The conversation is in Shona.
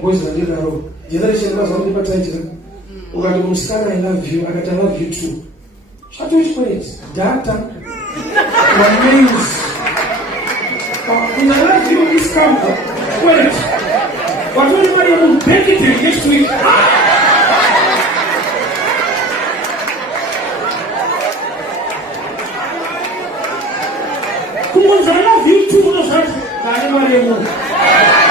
boys generation was only but I love you, I love you too. Shut your face. Data. My names. I love you is come. Wait. But anybody will take it till next week. Come on, I love you too. Anybody will.